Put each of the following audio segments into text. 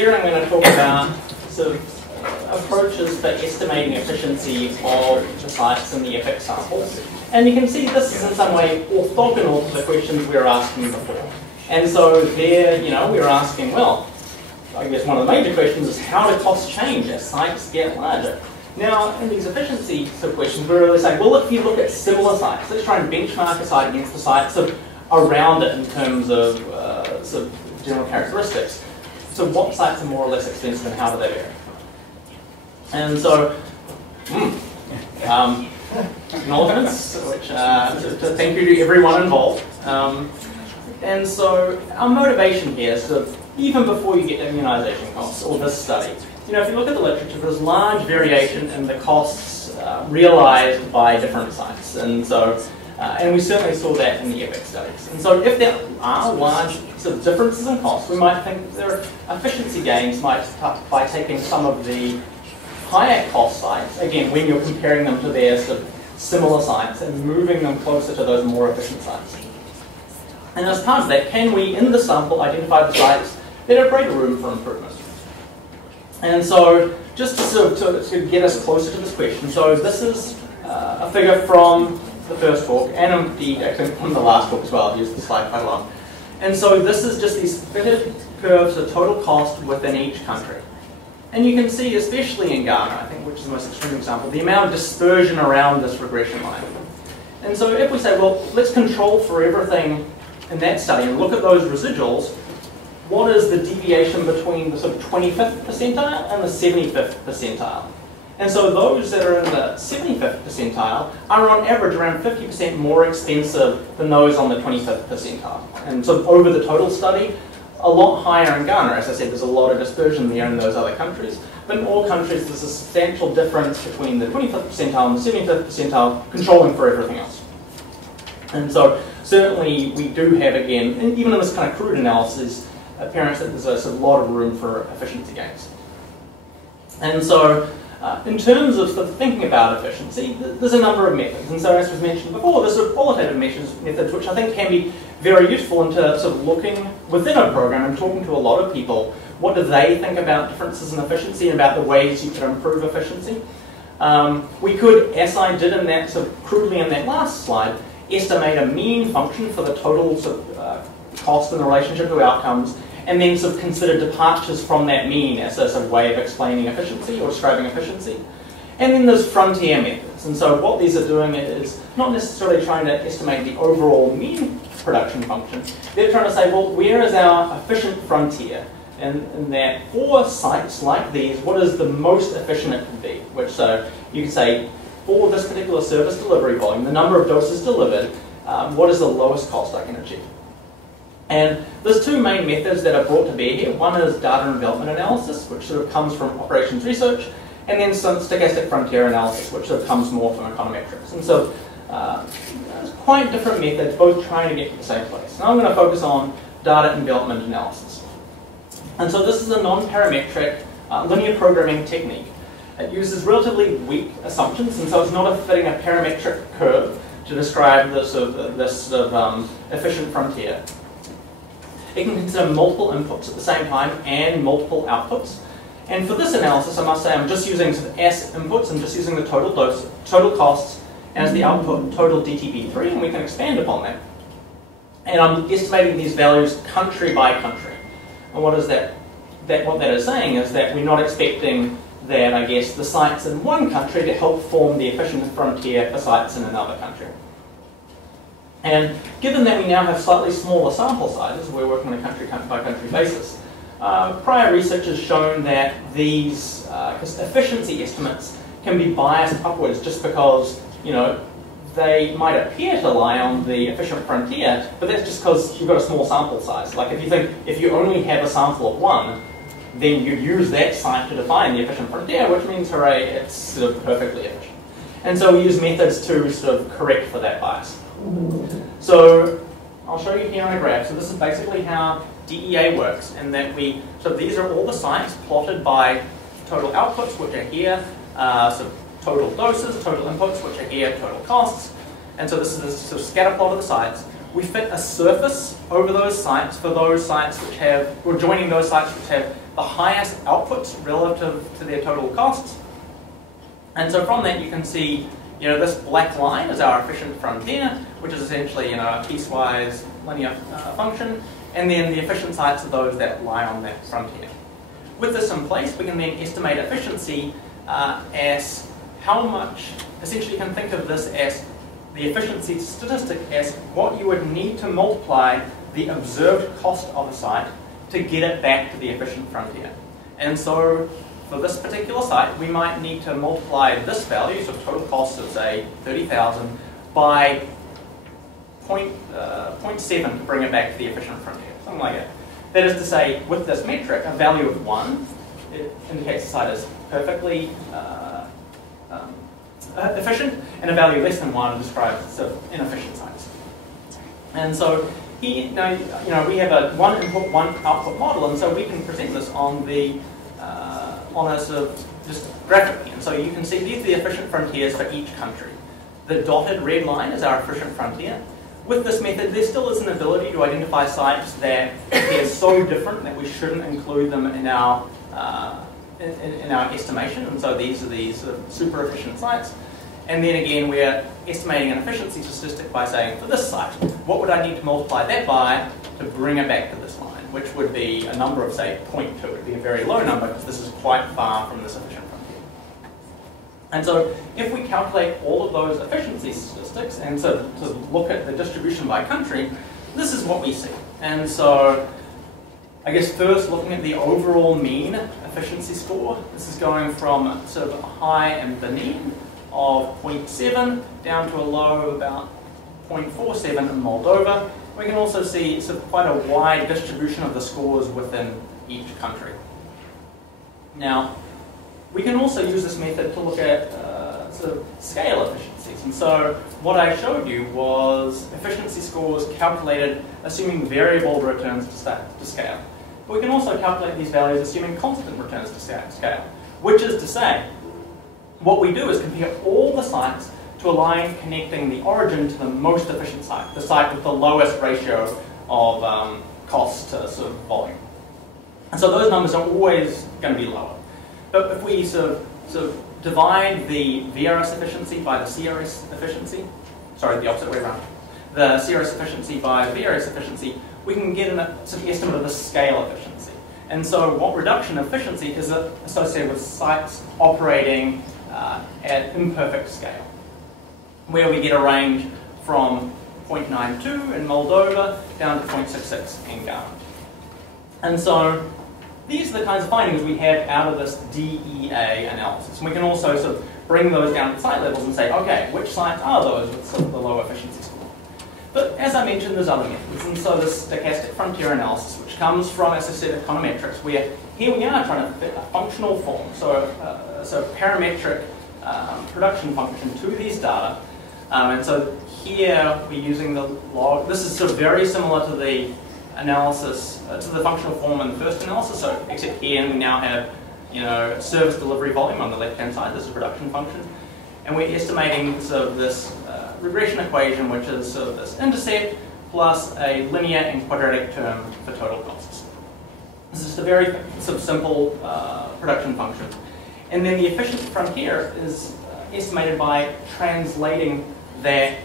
here I'm going to talk about sort of approaches for estimating efficiency of the sites in the EPIC samples. And you can see this is in some way orthogonal to the questions we were asking before. And so there, we were asking, well, I guess one of the major questions is how do costs change as sites get larger? Now, in these efficiency sort of questions, we're really saying, well, if you look at similar sites, let's try and benchmark a site against the sites around it in terms of sort of general characteristics. So what sites are more or less expensive and how do they vary? And so, acknowledgements, which thank you to everyone involved. And so our motivation here is sort of, even before you get to immunization costs or this study, if you look at the literature, there's large variation in the costs realized by different sites. And so, and we certainly saw that in the EPIC studies. And so if there are large sort of differences in costs, we might think there are efficiency gains by taking some of the higher cost sites, again, when you're comparing them to their sort of similar sites and moving them closer to those more efficient sites. And as part of that, can we, in the sample, identify the sites that have greater room for improvement? And so, just to sort of to get us closer to this question, so this is a figure from the first talk, and indeed actually from the last talk as well. I've used the slide quite a lot. And so this is just these fitted curves of total cost within each country. And you can see, especially in Ghana, I think, which is the most extreme example, the amount of dispersion around this regression line. And so if we say, well, let's control for everything in that study and look at those residuals, what is the deviation between the sort of 25th percentile and the 75th percentile? And so those that are in the 75th percentile are on average around 50% more expensive than those on the 25th percentile. And so over the total study, a lot higher in Ghana. As I said, there's a lot of dispersion there in those other countries. But in all countries, there's a substantial difference between the 25th percentile and the 75th percentile controlling for everything else. And so certainly we do have, again, and even in this kind of crude analysis, appearance that there's a lot of room for efficiency gains. And so in terms of sort of thinking about efficiency, there's a number of methods. And so as was mentioned before, there's sort of qualitative methods which I think can be very useful into sort of looking within a program and talking to a lot of people. What do they think about differences in efficiency and about the ways you could improve efficiency? We could, as I did in that sort of crudely in that last slide, estimate a mean function for the total sort of, cost in the relationship to outcomes, and then sort of consider departures from that mean as a sort of way of explaining efficiency or describing efficiency. And then there's frontier methods. And so what these are doing is not necessarily trying to estimate the overall mean production function. They're trying to say, well, where is our efficient frontier? And that for sites like these, what is the most efficient it can be? Which so you can say, for this particular service delivery volume, the number of doses delivered, what is the lowest cost I can achieve? And there's two main methods that are brought to bear here. One is data and development analysis, which sort of comes from operations research, and then some stochastic frontier analysis, which sort of comes more from econometrics. And so there's quite different methods, both trying to get to the same place. Now I'm going to focus on data and development analysis. And so this is a non-parametric linear programming technique. It uses relatively weak assumptions, and so it's not fitting a parametric curve to describe this efficient frontier. It can consider multiple inputs at the same time and multiple outputs. And for this analysis, I must say I'm just using sort of S inputs. I'm just using the total dose, total costs as the output total DTP3, and we can expand upon that. And I'm estimating these values country by country. And what is that? What that is saying is that we're not expecting that, I guess, the sites in one country to help form the efficient frontier for sites in another country. And given that we now have slightly smaller sample sizes, we're working on a country-by-country basis, prior research has shown that these efficiency estimates can be biased upwards just because, they might appear to lie on the efficient frontier, but that's just because you've got a small sample size. Like if you only have a sample of one, then you use that site to define the efficient frontier, which means, hooray, it's sort of perfectly efficient. And so we use methods to sort of correct for that bias. So I'll show you here on a graph. So this is basically how DEA works, in that so these are all the sites plotted by total outputs, which are here, so total doses, total inputs, which are here, total costs. And so this is the sort of scatter plot of the sites. We fit a surface over those sites for those sites which have, we're joining those sites which have the the highest outputs relative to their total costs. And so from that you can see, this black line is our efficient frontier, which is essentially, a piecewise linear function, and then the efficient sites are those that lie on that frontier. With this in place, we can then estimate efficiency as how much, essentially you can think of this as the efficiency statistic as what you would need to multiply the observed cost of a site to get it back to the efficient frontier. And so for this particular site, we might need to multiply this value, so total cost of say 30,000, by 0.7 to bring it back to the efficient frontier, something like that. That is to say, with this metric, a value of 1, it indicates the site is perfectly efficient, and a value less than 1 describes inefficient sites. And so here, now, we have a one input, one output model, and so we can present this on the on a sort of just graphically. And so you can see these are the efficient frontiers for each country. The dotted red line is our efficient frontier. With this method, there still is an ability to identify sites that are so different that we shouldn't include them in our estimation, and so these are these super efficient sites. And then again, we're estimating an efficiency statistic by saying, for this site, what would I need to multiply that by to bring it back to this line, which would be a number of, say, 0.2. It would be a very low number because this is quite far from this efficient frontier. And so if we calculate all of those efficiency statistics, and so to look at the distribution by country, this is what we see. And so I guess first looking at the overall mean efficiency score, this is going from sort of a high and benign of 0.7 down to a low of about 0.47 in Moldova. We can also see sort of quite a wide distribution of the scores within each country. Now, we can also use this method to look at sort of scale efficiencies. And so what I showed you was efficiency scores calculated assuming variable returns to scale. But we can also calculate these values assuming constant returns to scale, which is to say, what we do is compare all the sites to a line connecting the origin to the most efficient site, the site with the lowest ratio of cost to sort of volume. And so those numbers are always going to be lower. But if we sort of divide the VRS efficiency by the CRS efficiency, sorry, the opposite way around, the CRS efficiency by VRS efficiency, we can get an sort of estimate of the scale efficiency. And so what reduction efficiency is associated with sites operating at imperfect scale, where we get a range from 0.92 in Moldova down to 0.66 in Ghana. And so these are the kinds of findings we have out of this DEA analysis. And we can also sort of bring those down to site levels and say, okay, which sites are those with sort of the low efficiency score? But as I mentioned, there's other methods. And so this stochastic frontier analysis, which comes from, as I said, econometrics, where here we are trying to fit a functional form, so parametric production function to these data. And so here we're using the log. This is sort of very similar to the analysis, to the functional form in the first analysis, so except here we now have service delivery volume on the left-hand side. This is a production function. And we're estimating sort of this regression equation, which is sort of this intercept plus a linear and quadratic term for total costs. This is just a very sort of simple production function. And then the efficient frontier is estimated by translating that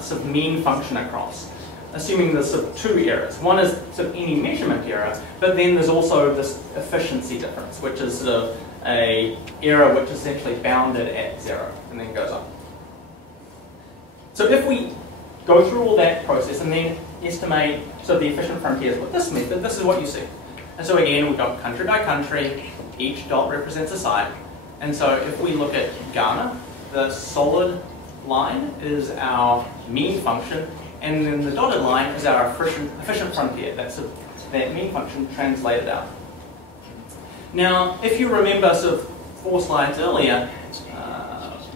sort of mean function across, assuming there's sort of two errors. One is sort of any measurement error, but then there's also this efficiency difference, which is sort of an error which is essentially bounded at 0 and then goes up. So if we go through all that process and then estimate sort of the efficient frontiers with this method, this is what you see. And so again, we've got country by country, each dot represents a site. And so if we look at Ghana, the solid line is our mean function, and then the dotted line is our efficient frontier. That's that mean function translated out. Now, if you remember sort of 4 slides earlier,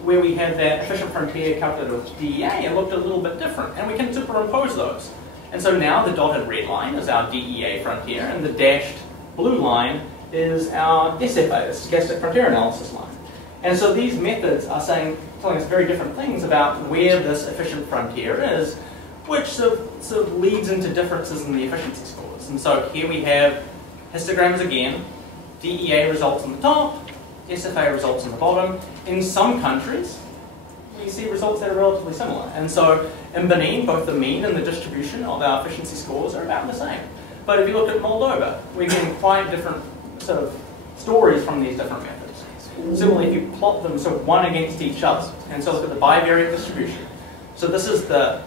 where we had that efficient frontier calculated with DEA, it looked a little bit different, and we can superimpose those. And so now the dotted red line is our DEA frontier, and the dashed blue line is our SFA, the stochastic frontier analysis line. And so these methods are telling us very different things about where this efficient frontier is, which sort of leads into differences in the efficiency scores. And so here we have histograms again, DEA results on the top, SFA results on the bottom. In some countries, we see results that are relatively similar. And so in Benin, both the mean and the distribution of our efficiency scores are about the same. But if you look at Moldova, we're getting quite different sort of stories from these different methods. Similarly, if you plot them so one against each other, and so look at the bivariate distribution. So this is the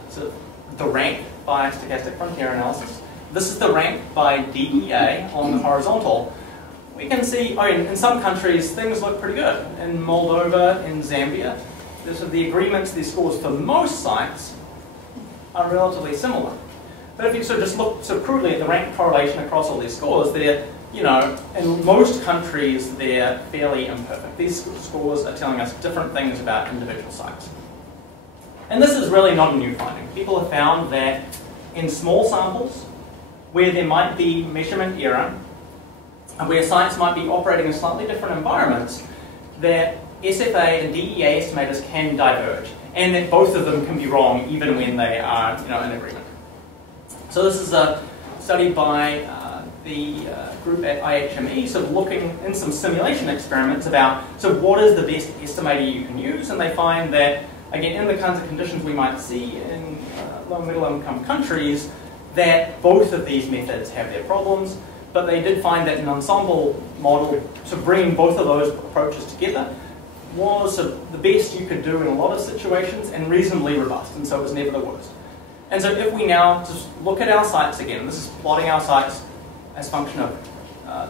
rank by stochastic frontier analysis. This is the rank by DEA on the horizontal. We can see, in some countries, things look pretty good. In Moldova, in Zambia, the agreements, these scores for most sites are relatively similar. But if you sort of just look so crudely at the rank correlation across all these scores, they're, in most countries, they're fairly imperfect. These scores are telling us different things about individual sites. And this is really not a new finding. People have found that in small samples, where there might be measurement error, where sites might be operating in slightly different environments, that SFA and DEA estimators can diverge, and that both of them can be wrong even when they are in agreement. So this is a study by the group at IHME, sort of looking in some simulation experiments about what is the best estimator you can use, and they find that, again, in the kinds of conditions we might see in low and middle income countries, that both of these methods have their problems. But they did find that an ensemble model, to bring both of those approaches together, was the best you could do in a lot of situations and reasonably robust, and so it was never the worst. And so if we now just look at our sites again, this is plotting our sites as a function of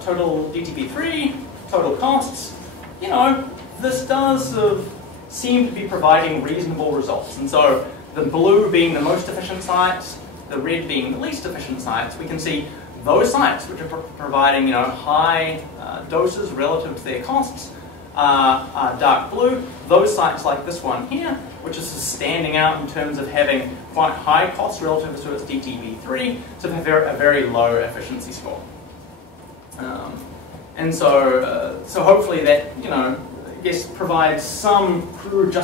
total DTP3, total costs, this does seem to be providing reasonable results. And so the blue being the most efficient sites, the red being the least efficient sites, we can see those sites which are providing high doses relative to their costs are dark blue. Those sites like this one here, which is standing out in terms of having quite high costs relative to its DTV3, so have a very low efficiency score. And so hopefully that I guess provides some crude,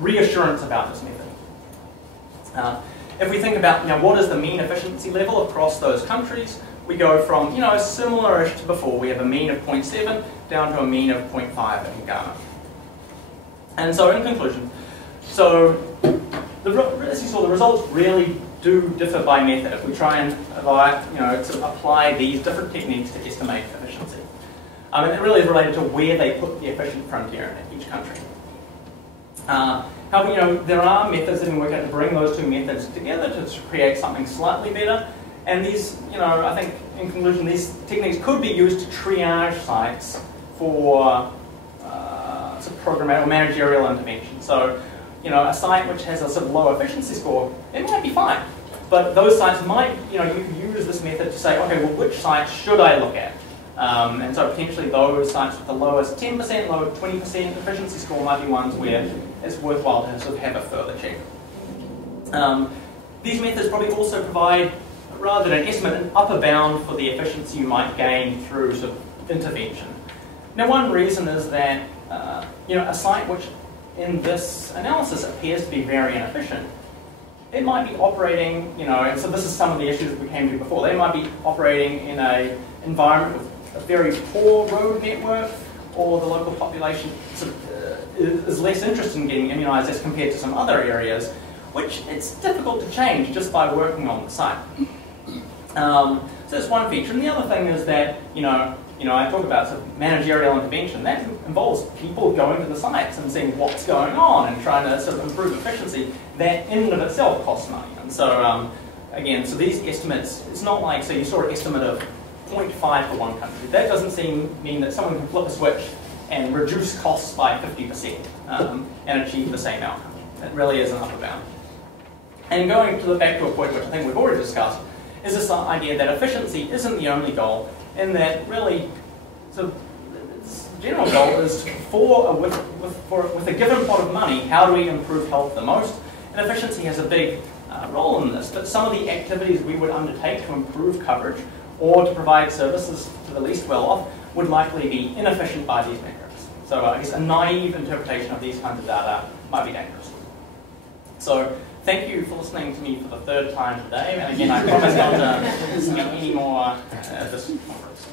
reassurance about this method. If we think about what is the mean efficiency level across those countries, we go from similar-ish to before. We have a mean of 0.7 down to a mean of 0.5 in Ghana. And so in conclusion, as you saw, the results really do differ by method if we try and apply these different techniques to estimate efficiency. And it really is related to where they put the efficient frontier in each country. However, there are methods that we work out to bring those two methods together to create something slightly better. And these, I think, in conclusion, these techniques could be used to triage sites for programmatic or managerial intervention. So, a site which has a sort of low efficiency score, it might be fine. But those sites might, you could use this method to say, okay, well, which sites should I look at? And so potentially those sites with the lowest 10%, low 20% efficiency score might be ones where it's worthwhile to sort of have a further check. These methods probably also provide, rather than an estimate, an upper bound for the efficiency you might gain through sort of intervention. Now, one reason is that a site which in this analysis appears to be very inefficient, it might be operating, and so this is some of the issues that we came to before. They might be operating in an environment with a very poor road network, or the local population is less interested in getting immunized as compared to some other areas, which it's difficult to change just by working on the site. So that's one feature. And the other thing is that, I talk about sort of managerial intervention. That involves people going to the sites and seeing what's going on and trying to sort of improve efficiency. That in and of itself costs money. And so, again, so these estimates, it's not like, so you saw an estimate of 0.5 for one country. That doesn't mean that someone can flip a switch and reduce costs by 50% and achieve the same outcome. It really is an upper bound. And going back to a point which I think we've already discussed, is this idea that efficiency isn't the only goal, and that really, so the general goal is with a given pot of money, how do we improve health the most? And efficiency has a big role in this, but some of the activities we would undertake to improve coverage or to provide services to the least well-off would likely be inefficient by these metrics. So I guess a naive interpretation of these kinds of data might be dangerous. So thank you for listening to me for the third time today. And again, I promise not to sing up any more at this conference.